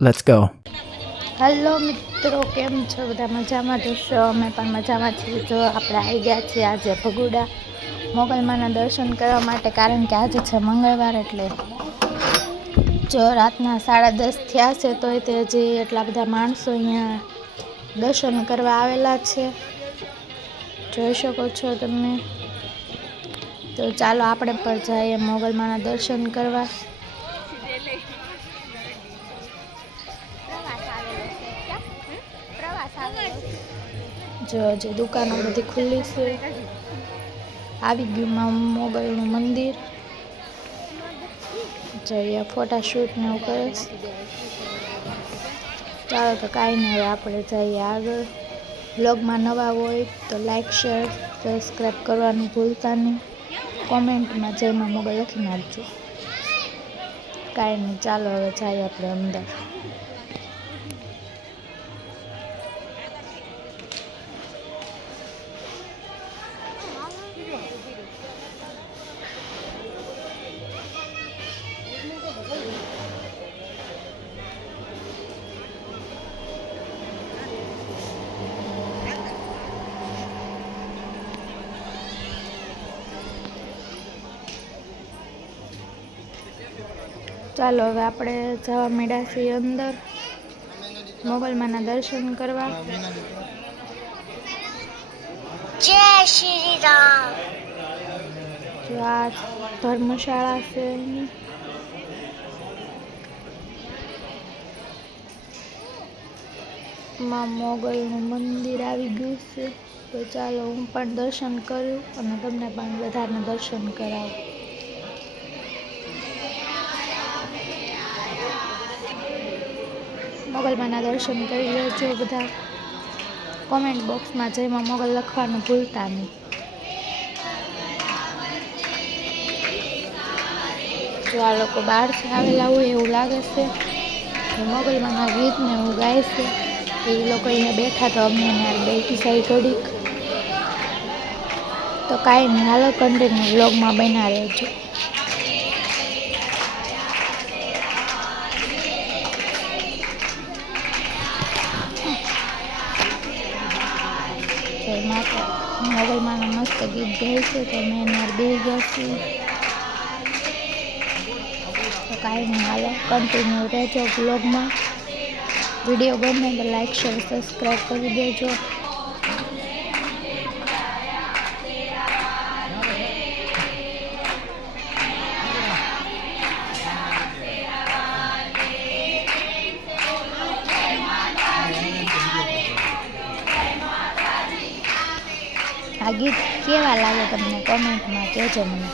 Let's go. Hello મિત્રો, કેમ છો? બધા મજામાં જશો? અમે પણ મજામાં છીએ. જો આપણે આવી ગયા છીએ આજે ભગુડા મોગલમાના દર્શન કરવા માટે, કારણ કે આજે છે મંગળવાર. એટલે જો રાતના 10:30 થયા છે તોય તે હજી એટલા બધા માણસો અહીંયા દર્શન કરવા આવેલા છે, જોઈ શકો છો તમે. તો ચાલો આપણે પણ જઈએ મોગલમાના દર્શન કરવા. જો જે દુકાનો બધી ખુલ્લી છે. આવી ગયું મોગલનું મંદિર. જઈએ ફોટાશૂટ ને એવું કરે. ચાલો તો કાંઈ નહીં, હવે આપણે જઈએ આગળ. બ્લોગમાં નવા હોય તો લાઈક, શેર, સબસ્ક્રાઈબ કરવાનું ભૂલતા નહીં. કોમેન્ટમાં જયમાં મોગલ લખી નાખજો. કાંઈ નહીં, ચાલો હવે જઈએ આપણે અંદર. ચાલો હવે આપણે જવા માંડ્યા છીએ અંદર મોગલમાના દર્શન કરવા. જય શ્રી રામ. જો આ ધર્મશાળા છે એની. માં મોગલનું મંદિર આવી ગયું છે. તો ચાલો હું પણ દર્શન કરું અને તમને પણ બધાને દર્શન કરાવું. મોગલમાના દર્શન કરી લેજો બધા. કોમેન્ટ બોક્સમાં જયમાં મોગલ લખવાનું ભૂલતા નહીં. જો આ લોકો બહારથી આવેલા હોય એવું લાગે છે. મોગલમાના ગીતને એવું ગાય છે. એ લોકો અહીંયા બેઠા તો અમને યાર બેઠી સાઈ ઘડીક. તો કાંઈ નહીં, હાલો કન્ટિન્યુ વ્લોગમાં બન્યા રહેજો. મોગલમાના મસ્ત ગીત ગાય છે તો મેં યાર બેસી ગયા છીએ. તો કાંઈ નહીં, હાલો કન્ટિન્યુ રહેજો વ્લોગમાં. વિડીયો ગમે તો લાઈક, શેર, સબસ્ક્રાઈબ કરી દેજો. આ ગીત કેવા લાગે તમને કોમેન્ટમાં કહેજો મને.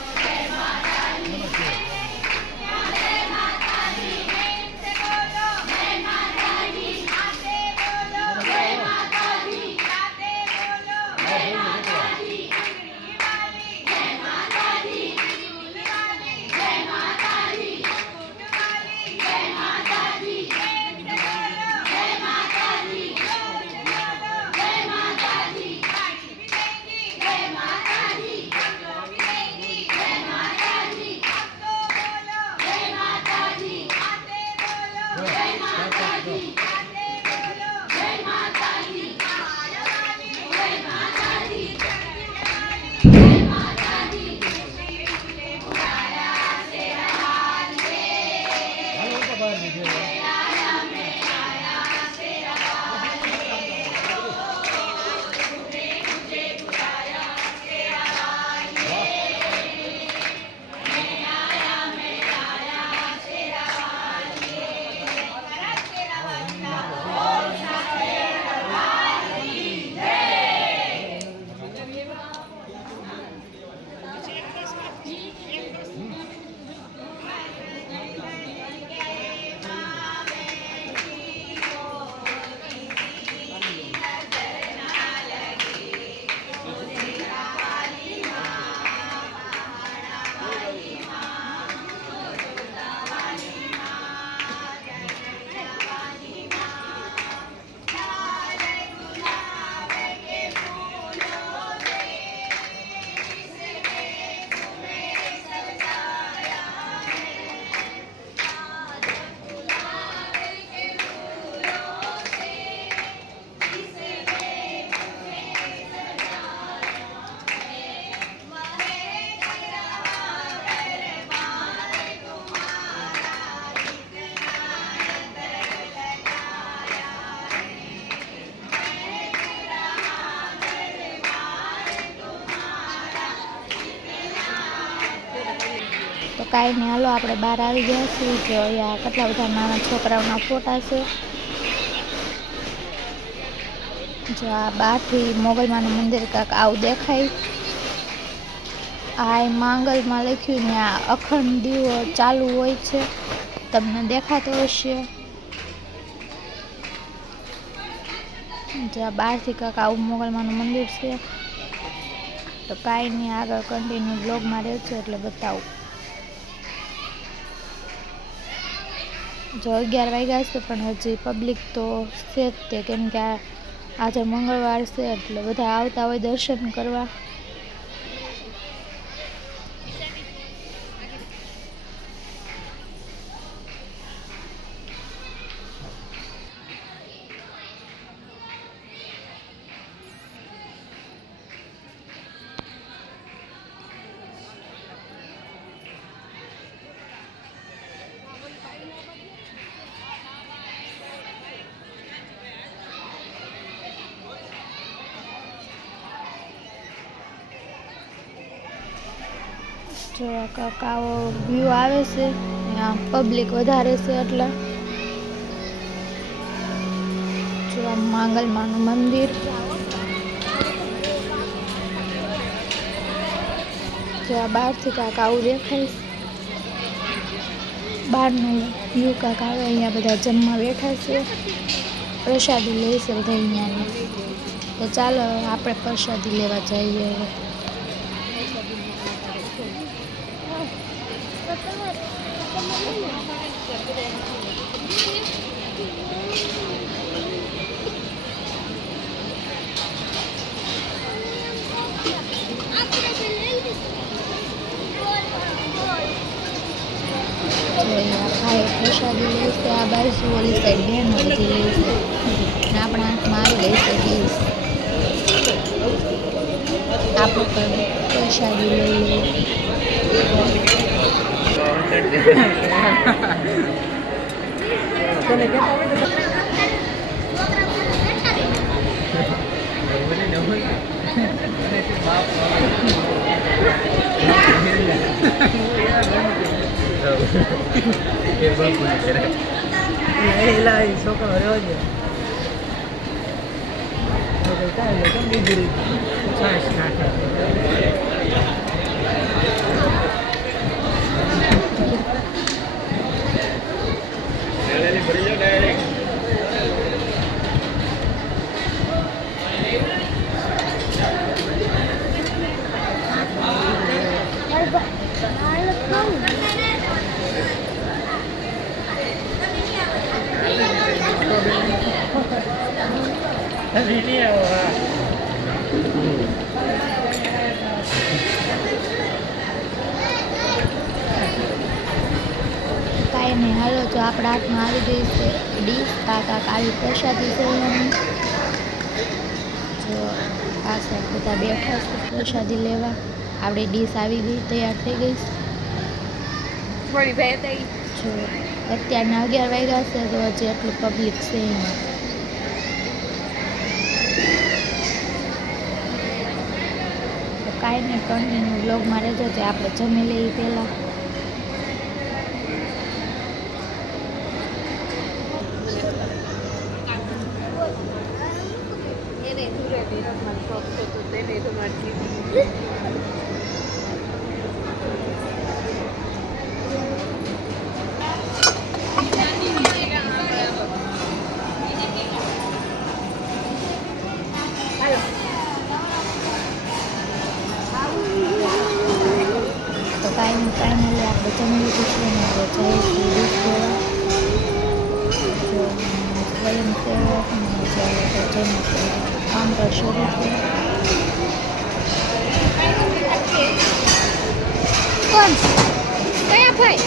કાંઈ નહીં, હાલો આપણે બહાર આવી ગયા છીએ. જો અહીંયા કેટલા બધા નાના છોકરાઓના ફોટા છે. જો આ બહારથી મોગલમાનું મંદિર કાંક આવું દેખાય. આ માંગલમાં લખ્યું ને આ અખંડ દીવો ચાલુ હોય છે, તમને દેખાતો હશે. જ્યાં બહારથી કાંક આવું મોગલમાનું મંદિર છે. તો કાંઈ નહીં, આગળ કન્ટિન્યુ બ્લોગમાં રહેશે એટલે બતાવું. જો 11 વાગ્યા છે પણ હજી પબ્લિક તો છે જ તે, કેમ કે આજે મંગળવાર છે એટલે બધા આવતા હોય દર્શન કરવા. જો કાંક આવો વ્યૂ આવે છે, ત્યાં પબ્લિક વધારે છે એટલે. જો આ માંગલમાનું મંદિર, જો આ બહારથી કાંક આવું દેખાય. બહારનું વ્યૂ કાંક આવે. અહીંયા બધા જમવા બેઠા છે, પ્રસાદી લે છે બધા અહીંયાની. તો ચાલો આપણે પ્રસાદી લેવા જઈએ હવે. ભાઈ પ્રસાદી લે છે, આ બાજુ ઓલી સાઈડ બેન બધી લે છે, અને આપણા હાથમાં આવી ગઈ છે ડીશ. આપણે પણ પ્રસાદી લઈ લઈએ. કાંઈ નહીં, હાલો જો આપણા હાથમાં આવી ગઈ છે ડીશ. કાકા આવી પ્રસાદી છે એની. જો આ સાઈડ બધા બેઠા છે પ્રસાદી લેવા. આપણી ડીશ આવી ગઈ, તૈયાર થઈ ગઈ. જો અત્યારના 11 વાગ્યા છે તો હજી એટલું પબ્લિક છે એમાં. કાંઈ નહીં, કન્ટિન્યુ બ્લોગમાં રહેજો. તે આપણે જમી લઈએ પહેલાં. તો કાંઈ નહીં, ફાઇનલી આપણે જમી લીધું છે ને હવે જઈએ છીએ ડીશ લેવા. જો સ્વયંસેવક ને જ્યારે જમી કાઉન્ટર શરૂ છે. કોણ કયા ભાઈ?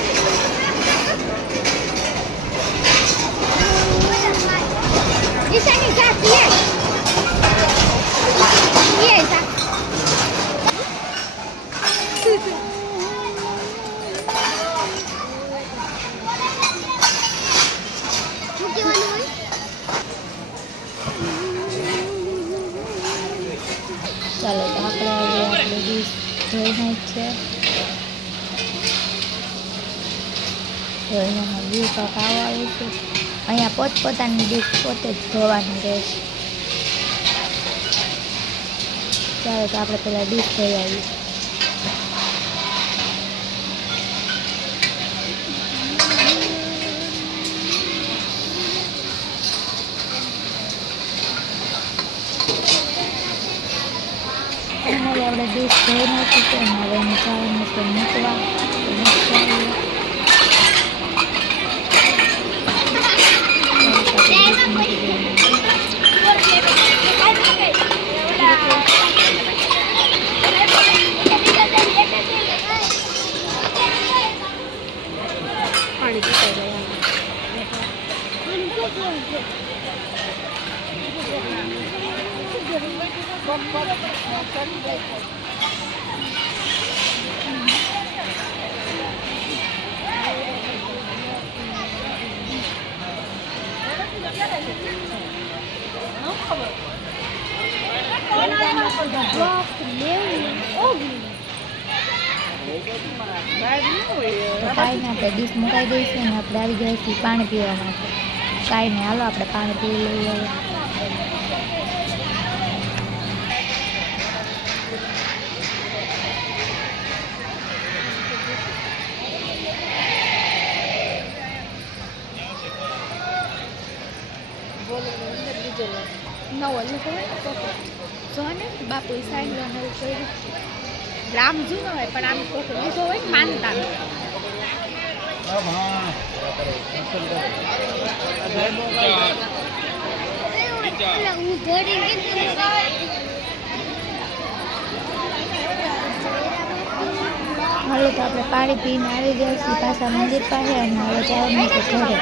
ઈશાની સાથ લે ઈસા. ચાલો તો આપણે હવે આપણે ડીશ જોઈને જ છે. તો અહીંયાનો વ્યૂ કાંક આવો આવે છે. અહીંયા પોતપોતાની ડીશ પોતે જ ધોવાની રહેશે. ચાલો તો આપણે પહેલાં ડીશ ધોઈ આવીએ. હવે આપણે ડીશ ધોઈ નાખી છે અને હવે એને જવાનું છે મૂકવા. તો મૂકી આવીએ. પાણી પીતા જાય. કાંઈ ને આપણે ડીશ મુકાઈ ગઈ છે અને આપણે આવી ગયા છીએ પાણી પીવા માટે. કાંઈ નહીં, હાલો આપણે પાણી પી લઈએ. જો ને બાપુ સાઈન લો નવું કર્યું. રામ જૂનો હોય પણ આમ કોક લીધો હોય ને માનતા હાલો તો આપણે પાણી પીને આવી ગયા છીએ પાછા મંદિર પાસે અને હવે જવાનું છે ઘરે.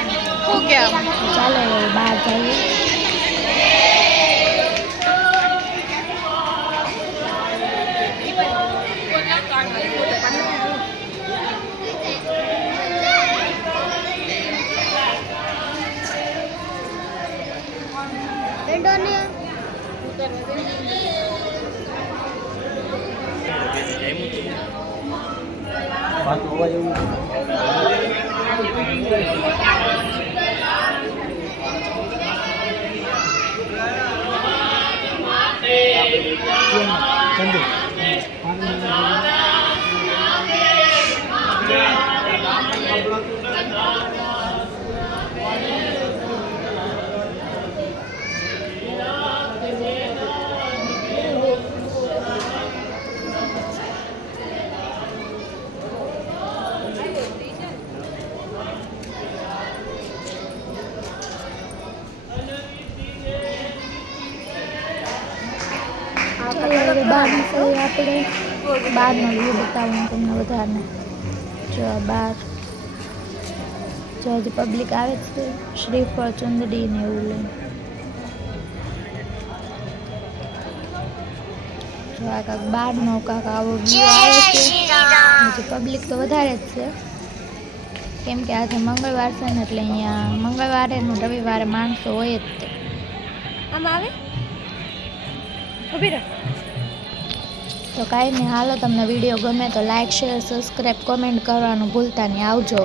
ચાલો હવે બહાર જઈએ. બહાર નીકળીએ આપણે. બહારનો વ્યૂ બતાવું તમને બધાને. જો બહાર જો હજી પબ્લિક આવે છે શ્રીફળ ચુંદડી ને એવું લઈને. જો આ કાંક બહારનો કાંક આવો વ્યૂ આવે છે. હજી પબ્લિક તો વધારે જ છે કેમ કે આજે મંગળવાર છે ને એટલે અહીંયા મંગળવારે ને રવિવારે માણસો હોય જ તે. આમ આવે ઉભી રહે. તો કાંઈ નહીં, હાલો તમને વિડીયો ગમે તો લાઈક શેર સબસ્ક્રાઈબ કોમેન્ટ કરવાનું ભૂલતા નહીં. આવજો.